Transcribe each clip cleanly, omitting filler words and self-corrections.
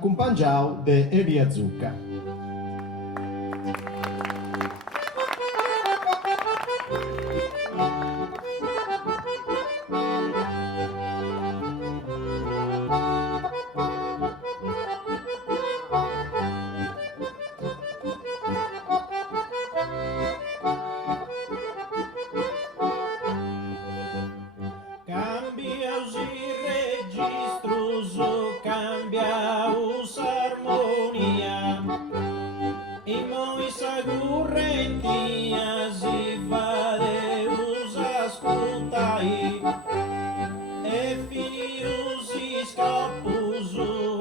accompagnato de Elia Zucca. Cambia os registros, cambia os harmonia, e moisa correntinhas e fade os ascoltai, e fini os escapos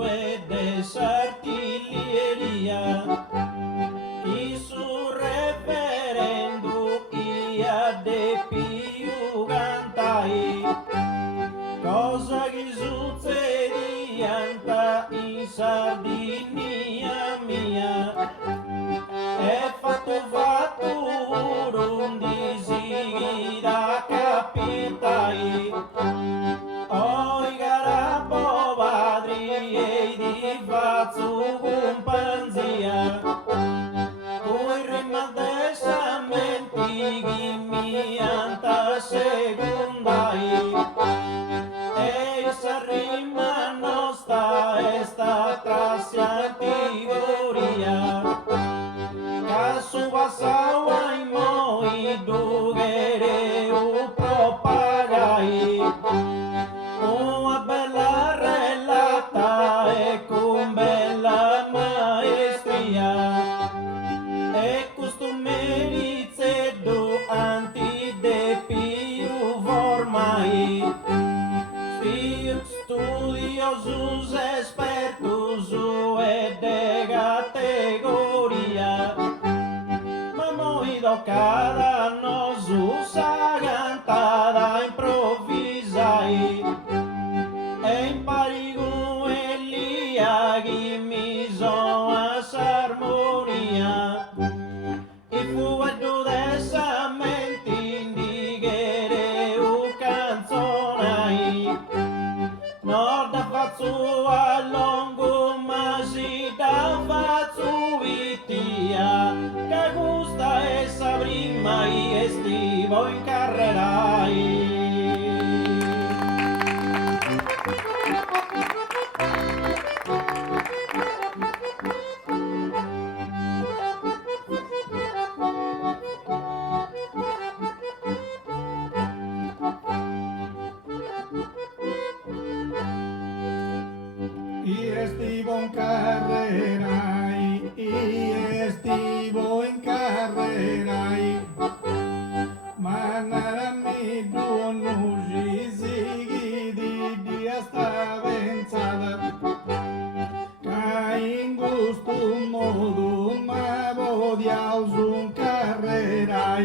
e desartilheria, isso referendo ia de più cantai. Cosa che succedianta in Sardinia mia, è fatto un disegno da capitai, oi garabo padri e di faccio companzia, coi rimandesamenti che mi anta secondai. Essa rima nostra esta classe antigoria, caso passava in moi dogere o propagai, una bella relata e con bella maestria, e costumi do anti de più formai. Studiosos expertos e de categoria, ma moi docada nos usa cantada improvisai, e imparigo elia che mi son as armonia, e fuego dessa mente indigere o canzonai. Non da faccio a lungo, ma si da faccio vitia, che gusta essa prima e estivo in carrerai. Y estivo en carrera y estivo en carrera manara mi dono gizigi di dia sta venzada in gusto modo ma vodiaus un carrera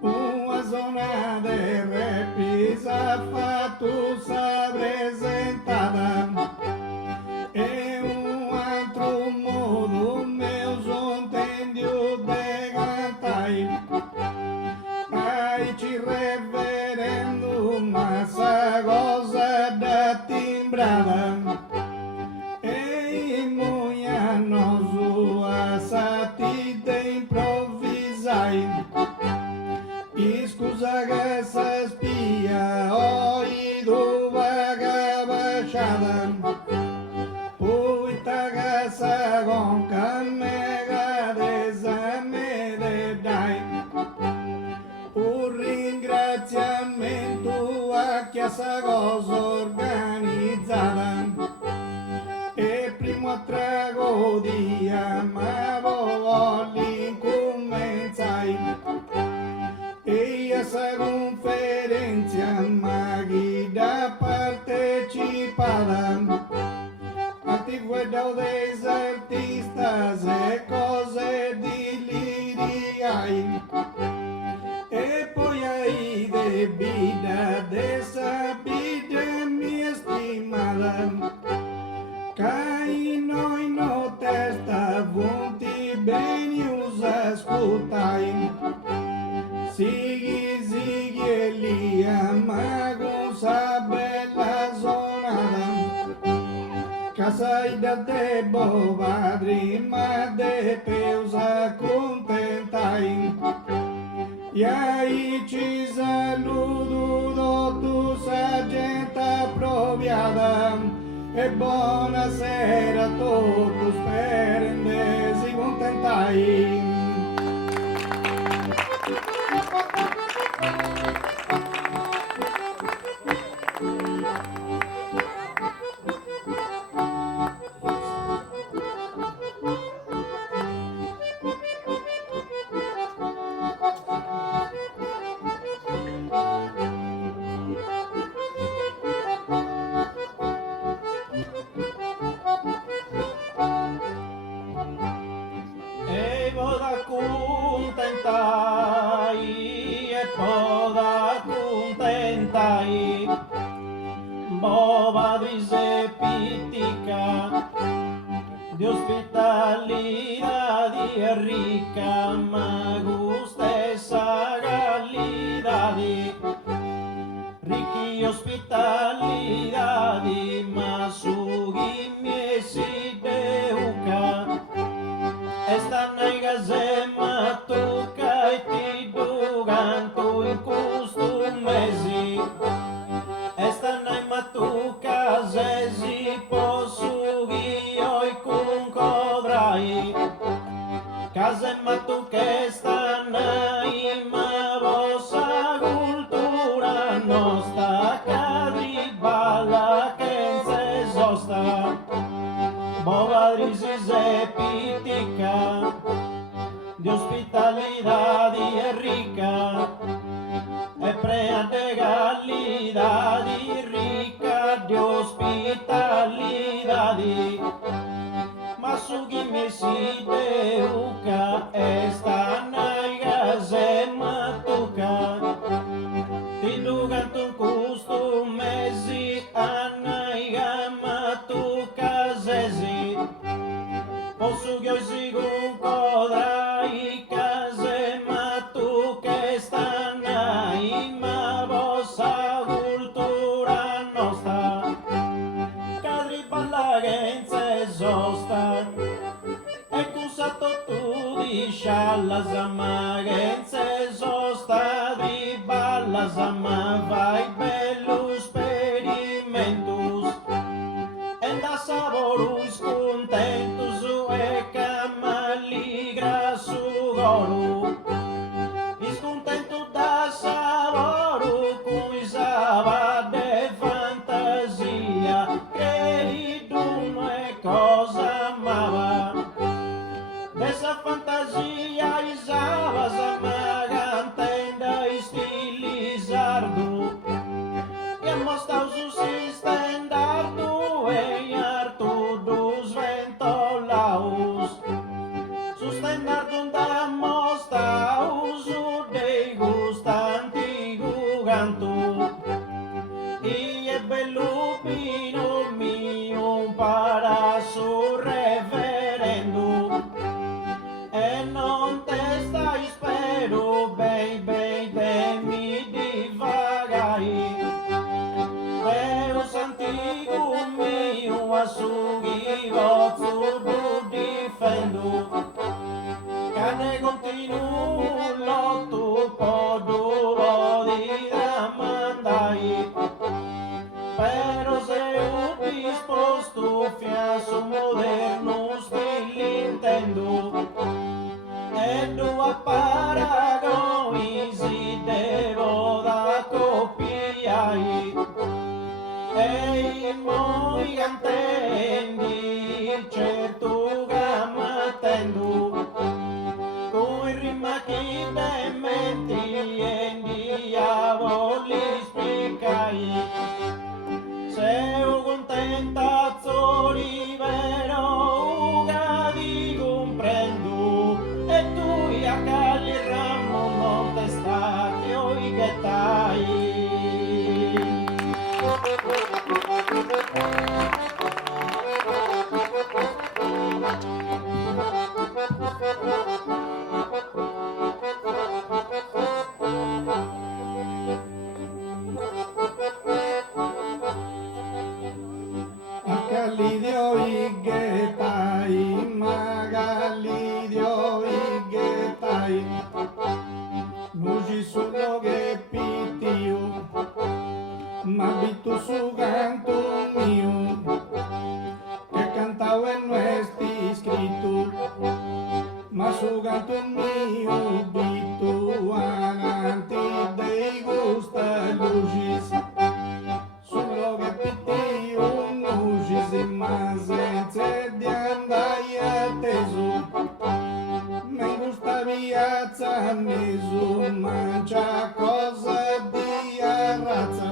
uma zona de repisa fatto sa presentada e um altro modo meu entendiu de cantai ai ci reverendo mas a goza da timbrada e munha nos a satida improvisai. Scusa che se spia oído vaga baixada, puita che se gonca mega desame de dai. Un ringraziamento a chi essa cosa organizzata e primo trago di amavo l'incommensai. E essa conferenza maghi da partecipada antiquedad des artistas e cose di liriai e poi ai de vida dessa vida mi estimada cai noi no testa vunti beni us ascoltai. Sigi, sigi, Elia, mago, sa bella zonada, saída de bobadre, mas de peusa contentai. E aí te saludo, tu sargenta proviada. E buonasera a todos, perendesi contentai. E voda contentai, e poda contentai, bobadrise pitica, de hospitalidade rica, ma gusta esa galidade, richi hospitalidade, ma sughi miesi deuca. Esta naiga zema tuca e ti duganto in costumesi. Esta naima tuca zesi posugi oi concodrai. Casema tuca esta naima vossa cultura nostra cadri balla che se sosta. Bobadrise pitica, de hospitalidade é rica, é prea de galidade rica, de hospitalidade. Mas o que me si deuca, esta naiga zema tuca, ti duganto costumesi, a naiga matuca zesi. Posso que hoje concorda e case matu que está na ima vossa cultura nostra. Cadri parla gente sosta e cusato tu di scialla zama gente sosta di balla zama vai bello sperimentus e da saborus contentus e camaligra su golu. Iscontento da saboru cuisava de fantasia, querido não é cosa amava. Dessa fantasia isavas amagantenda estilizardo e mostrar os estendardo em arto dos ventolaus. Sustendardo da mostra uso de gusta antigo ganto e é bello pino mio para su reverendo e non te stai spero baby de mi divagai Deus antigo mio assughi vozzo difendo cane continuo lotto podo di ramandai pero se un disposto fiaso moderno stile intendo e due paragoni si devo da copiai e moi cantendi certo gammatendo coi rimacchi de menti e diavoli spiccai se un contentazzo libero ighetai, magalidio ighetai, nugi solo che pitiu, ma bitu su canto mio, che cantavo e non è scritto, ma su canto mio bitu avanti dei gusta lugis, solo che pitiu lugis, ma senza di andai atteso, mi gusta piazza mesu, mangia cosa di razza,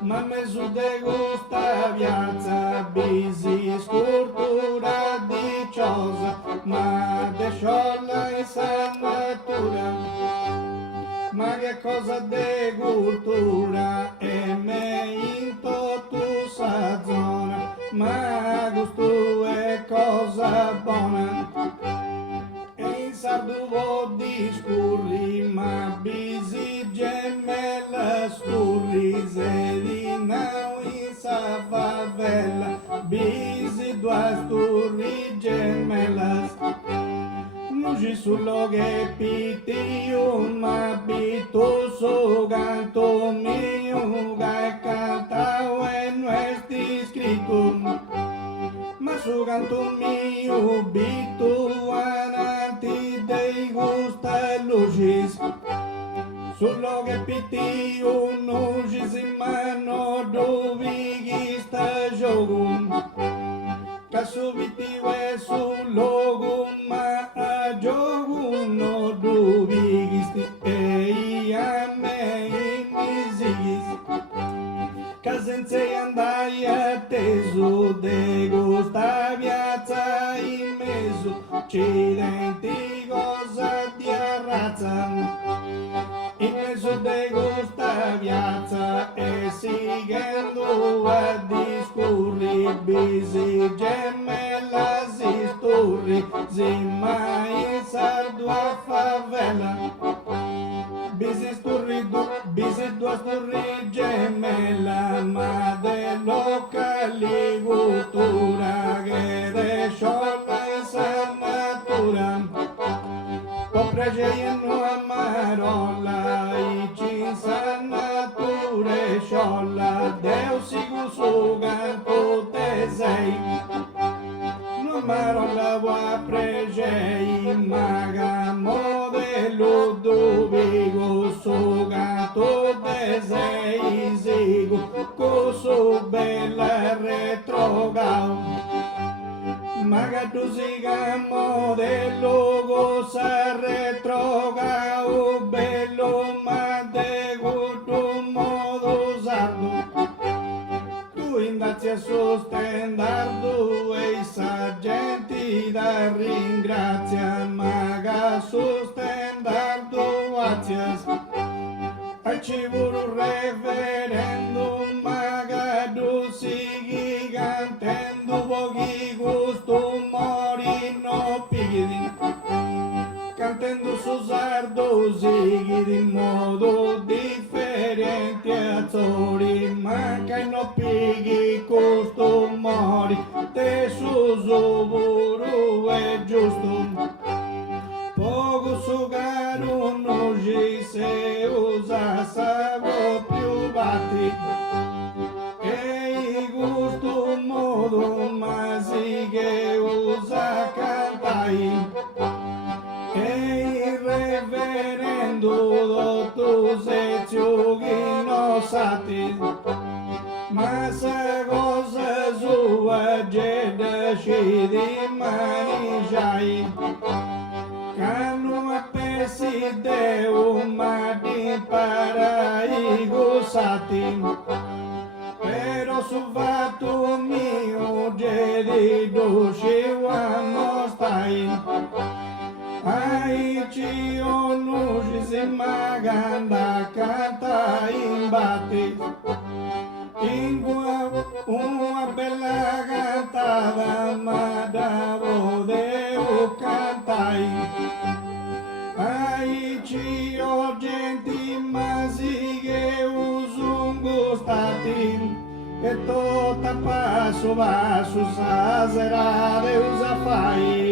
ma mesu de gusta piazza, bisi scultura di ciosa, ma de sciolla in natura, ma che cosa de cultura, e me in tu sa zona, ma gusto è cosa buona, e in sardo vo discurri, ma bisi gemella sturri, se di nau in sa favela, bisi dua sturri gemellas, nugi sullo che pitiu, ma bitu su canto mio, che cantao e non è scritto, ma su canto mio bitu avanti dei gusta lugis, sullo che pitiu nugis in mano dovighi sta gioco, che subito è sul logo, ma a gioco no dovighi sti e a me in misigis, che senza andai atteso de gusta piazza in mezzo, accidenti cosa di razza, in mezzo de gusta piazza e seguendo a discurri, bisi gemella si sturri, zimma in sardo a favela, bisi sturri, bisi dua sturri gemella, ma de locali cultura, che de sciolla in natura, popregeiano a marola, i cinsa nature sciolla, Deu sigu su canto te sei, no marola va pregei, maga modello dovigo, su canto te sei sigu, coso bella retrogao, maga tu siga modello goza retrogao, bello ma de gusto modo sardo, tu indazzi a sostendardo e sa gente da ringrazia, maga sostendardo azias, ai ci vuru referendum, maga tu sigi cantendo pochi gusto mori no pighi, cantando su sardo sighi in modo differente azzori, ma che no pighi gusto mori, te su zuburu è giusto, poco su caro non ci se usa savo più batti, e gusto modo ma si che usa cantai, e il reverendo tu sei ciughino sati, ma sa cosa sua geda scidi mangiai, canno a pesi deu ma di parai gusati, però su fatto mio gedi duci quando stai, ai ci onuci si maganda canta in batti, in una bella cantata ma da vodeo cantai, ai ci o genti ma si che usungo stati, e tota passo baixo, zazera, Deus a fai.